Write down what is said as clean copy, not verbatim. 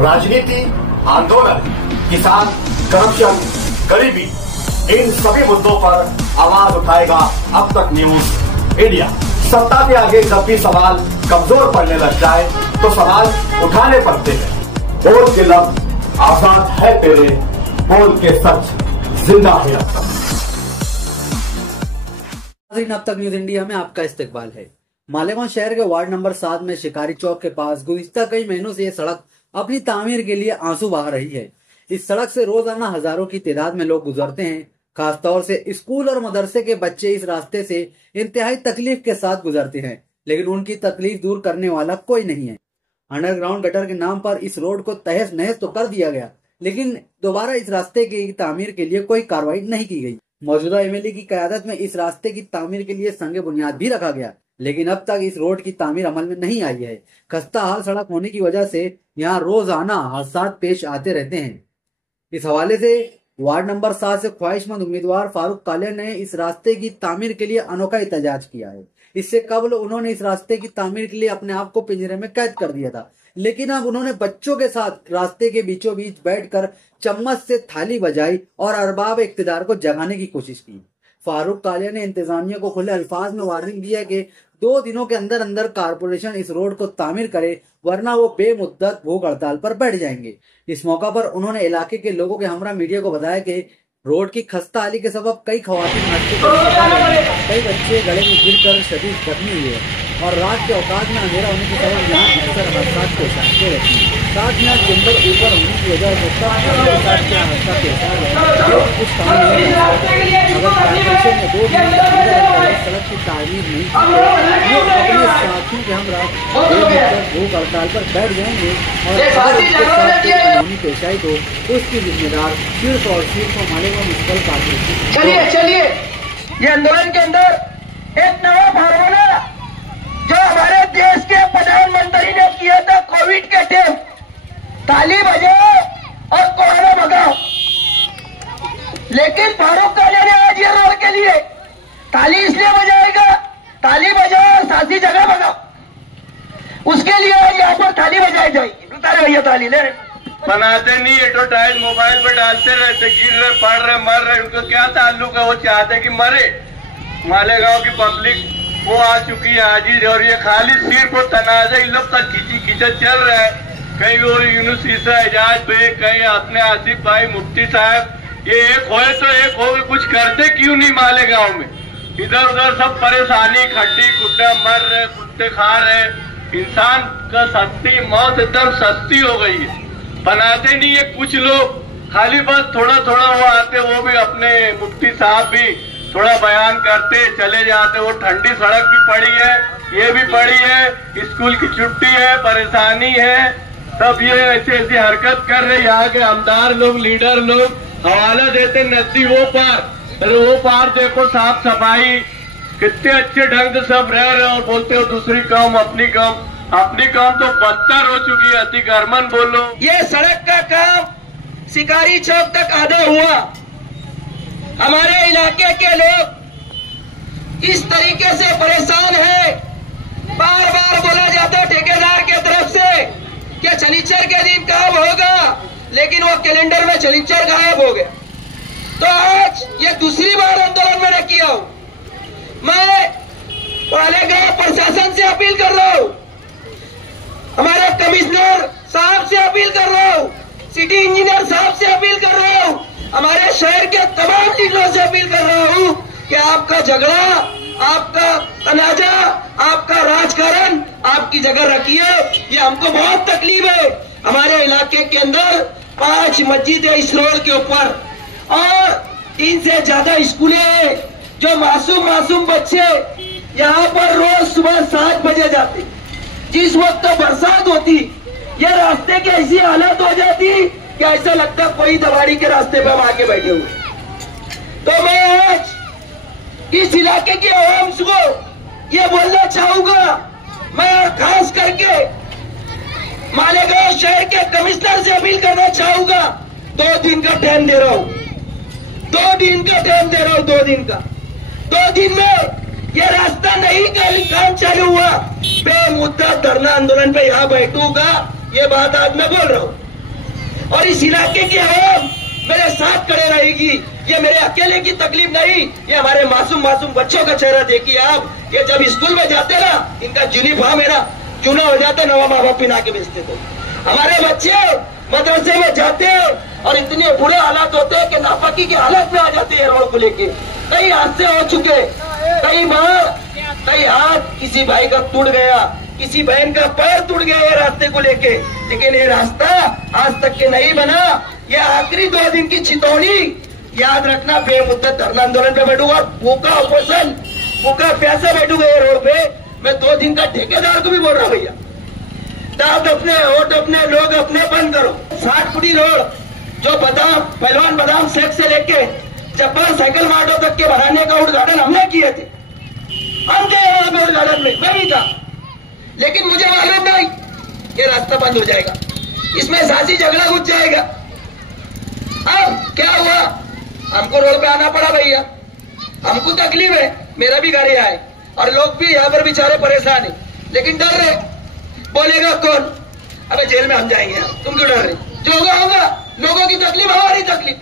राजनीति, आंदोलन, किसान, करप्शन, गरीबी, इन सभी मुद्दों पर आवाज उठाएगा अब तक न्यूज इंडिया। सत्ता के आगे जब भी सवाल कमजोर पड़ने लग जाए तो सवाल उठाने पड़ते हैं। बोल के लफ्ज आजाद है तेरे, बोल के सच जिंदा है अब तक। अब तक न्यूज इंडिया में आपका इस्तकबाल है। मालेगांव शहर के वार्ड नंबर 7 में शिकारी चौक के पास गुज़िश्ता कई महीनों से ये सड़क अपनी तामीर के लिए आंसू बहा रही है। इस सड़क से रोजाना हजारों की तादाद में लोग गुजरते हैं। खासतौर से स्कूल और मदरसे के बच्चे इस रास्ते से इंतहाई तकलीफ के साथ गुजरते हैं, लेकिन उनकी तकलीफ दूर करने वाला कोई नहीं है। अंडरग्राउंड गटर के नाम पर इस रोड को तहस नहस तो कर दिया गया, लेकिन दोबारा इस रास्ते की तामीर के लिए कोई कार्रवाई नहीं की गई। मौजूदा एमएलए की क़यादत में इस रास्ते की तामीर के लिए संग बुनियाद भी रखा गया, लेकिन अब तक इस रोड की तामीर अमल में नहीं आई है। खस्ता हाल सड़क होने की वजह से यहाँ रोजाना हादसा पेश आते रहते हैं। इस हवाले से वार्ड नंबर 7 से ख्वाहिशमंद उम्मीदवार फारूक कालिया ने इस रास्ते की तामीर के लिए अनोखा एहतजाज किया है। इससे कबल उन्होंने इस रास्ते की तामीर के लिए अपने आप को पिंजरे में कैद कर दिया था, लेकिन अब उन्होंने बच्चों के साथ रास्ते के बीचों बीच बैठकर चम्मच से थाली बजाई और अरबाब इख्तिदार को जगाने की कोशिश की। फारूक कालिया ने इंतजामिया को खुले अल्फाज में वार्निंग दिया कि 2 दिनों के अंदर अंदर कारपोरेशन इस रोड को तामीर करे, वरना वो बेमुद्दत भूख हड़ताल पर बैठ जाएंगे। इस मौका पर उन्होंने इलाके के लोगों के हमरा मीडिया को बताया कि रोड की खस्ता हाली के सबब कई खवातीन कई बच्चे गले में गिरकर शदीद जख्मी हुए और रात के औकात में अंधेरा होने के सबब यहाँ अक्सर हादसा पेश आते रहते हैं। साथ में टिम्बर ऊपर होने की वजह से हादसा पेश आ रहा है। कुछ काम नहीं अगर कारपोरेशन ने 2 दिन के अंदर सड़क की तामीर नहीं की तो अपने साथियों के हमरा भूख हड़ताल पर बैठ जाएंगे और अगर उसके साथ कानूनी पेश आई तो उसकी जिम्मेदार सिर्फ और सिर्फ मालेगांव म्युनिसिपल कारपोरेशन। चलिए ये आंदोलन के अंदर एक नया फार्मूला जो हमारे देश के प्रधानमंत्री ने किया था कोविड के टाइम, ताली बजाओ और कोरोना भगाओ। लेकिन फारूक कालिया ने आज ये रोड के लिए ताली इसलिए बजाएगा, ताली बजाओ और साथी जगह भगाओ, उसके लिए यहाँ पर थाली बजाई जाएगी। उतारे भैया ताली ले बनाते नहीं, एडवर्टाइज मोबाइल पे डालते रहते, गिर रहे, पड़ रहे, मर रहे, उनको क्या ताल्लुक है? वो चाहते कि मरे। मालेगांव की पब्लिक वो आ चुकी है हाजिर, और ये खाली सिर्फ वो तनाजा इन लोग का खींचत चल रहा है। कहीं वो यूनुस ईसा एजाज बेग, कहीं अपने आसिफ भाई मुफ्ती साहब, ये एक होए तो एक हो, कुछ करते क्यों नहीं मालेगांव में? इधर उधर सब परेशानी, खड्डी खुड्डा, मर रहे, कुत्ते खा रहे। इंसान का सस्ती मौत एकदम सस्ती हो गई है। बनाते नहीं है कुछ लोग, खाली बस थोड़ा थोड़ा वो आते, वो भी अपने मुफ्ती साहब भी थोड़ा बयान करते चले जाते। वो ठंडी सड़क भी पड़ी है, ये भी पड़ी है, स्कूल की छुट्टी है, परेशानी है, तब ये ऐसी ऐसी हरकत कर रहे। यहाँ के आमदार लोग, लीडर लोग हवाला देते नदी वो पार, अरे वो पार देखो साफ सफाई, कितने अच्छे ढंग से सब रह रहे और बोलते हो दूसरी कौम अपनी कौम। अपनी काम तो बदतर हो चुकी है, अतिक्रमण बोलो। ये सड़क का काम शिकारी चौक तक आधा हुआ। हमारे इलाके के लोग इस तरीके से परेशान हैं। बार बार बोला जाता ठेकेदार के तरफ से कि शनिचर के दिन काम होगा, लेकिन वो कैलेंडर में शनिचर गायब हो गया। तो आज ये दूसरी बार आंदोलन मैंने किया हूं। मैं मालेगांव प्रशासन से अपील कर रहा हूं, हमारे कमिश्नर साहब से अपील कर रहा हूं, सिटी इंजीनियर साहब से अपील कर रहा हूं, हमारे शहर के तमाम लीडरों से अपील कर रहा हूं कि आपका झगड़ा, आपका तनाजा, आपका राजकारण आपकी जगह रखिए। ये हमको बहुत तकलीफ है। हमारे इलाके के अंदर 5 मस्जिद है इस रोड के ऊपर और 3 से ज्यादा स्कूलें हैं। जो मासूम बच्चे यहाँ पर रोज सुबह 7 बजे जाते, जिस वक्त तो बरसात होती, ये रास्ते की ऐसी हालत हो जाती कि ऐसा लगता कोई दवाड़ी के रास्ते पे हम आके बैठे हुए। तो मैं आज इस इलाके के आवाम को ये बोलना चाहूंगा, मैं खास करके मालेगांव शहर के कमिश्नर से अपील करना चाहूंगा, 2 दिन का टाइम दे रहा हूं, 2 दिन का टाइम दे रहा हूं, 2 दिन का। 2 दिन में ये रास्ता नहीं काम चालू हुआ, बेमुद्दत धरना आंदोलन पे यहाँ बैठूंगा। ये बात आज मैं बोल रहा हूँ। और इस इलाके की आवाम मेरे साथ खड़े रहेगी। ये मेरे अकेले की तकलीफ नहीं, ये हमारे मासूम मासूम बच्चों का चेहरा देखिए आप। ये जब स्कूल में जाते ना, इनका यूनिफॉर्म है ना चूना हो जाता, नवा माँ बाप पिना के बेचते थे। हमारे बच्चे मदरसे में जाते हैं और इतने बुरे हालात होते हैं कि नापाकी के हालत में आ जाते हैं रोड को लेके। कई हादसे हो चुके, कई बार कई हाथ, किसी भाई का टूट गया, किसी बहन का पैर टूट गया ये रास्ते को लेके। लेकिन ये रास्ता आज तक के नहीं बना। ये आखिरी 2 दिन की चितौनी याद रखना। बेमुद्दत धरना आंदोलन पे बैठूंगा, भूखा ऑपोजिशन, भूखा प्यासा बैठूंगा ये रोड पे। मैं 2 दिन का ठेकेदार को भी बोल रहा हूँ, भैया दांत अपने, होठ अपने, लोग अपने बंद करो। 60 फुटी रोड जो बादाम पहलवान बादाम शेख से लेके जब्बार साइकिल मार्टो तक के बढ़ाने का उद्घाटन हमने किए थे। हम गए वहां उद्घाटन में, मैं भी था। लेकिन मुझे मालूम नहीं ये रास्ता बंद हो जाएगा, इसमें सासी झगड़ा घुस जाएगा। अब क्या हुआ, हमको रोड पे आना पड़ा भैया। हमको तकलीफ है, मेरा भी गाड़ी आए और लोग भी यहाँ पर बेचारे परेशान है, लेकिन डर रहे। बोलेगा कौन, अबे जेल में हम जाएंगे, तुम क्यों डर रहे? जो होगा होगा, लोगों की तकलीफ हमारी तकलीफ।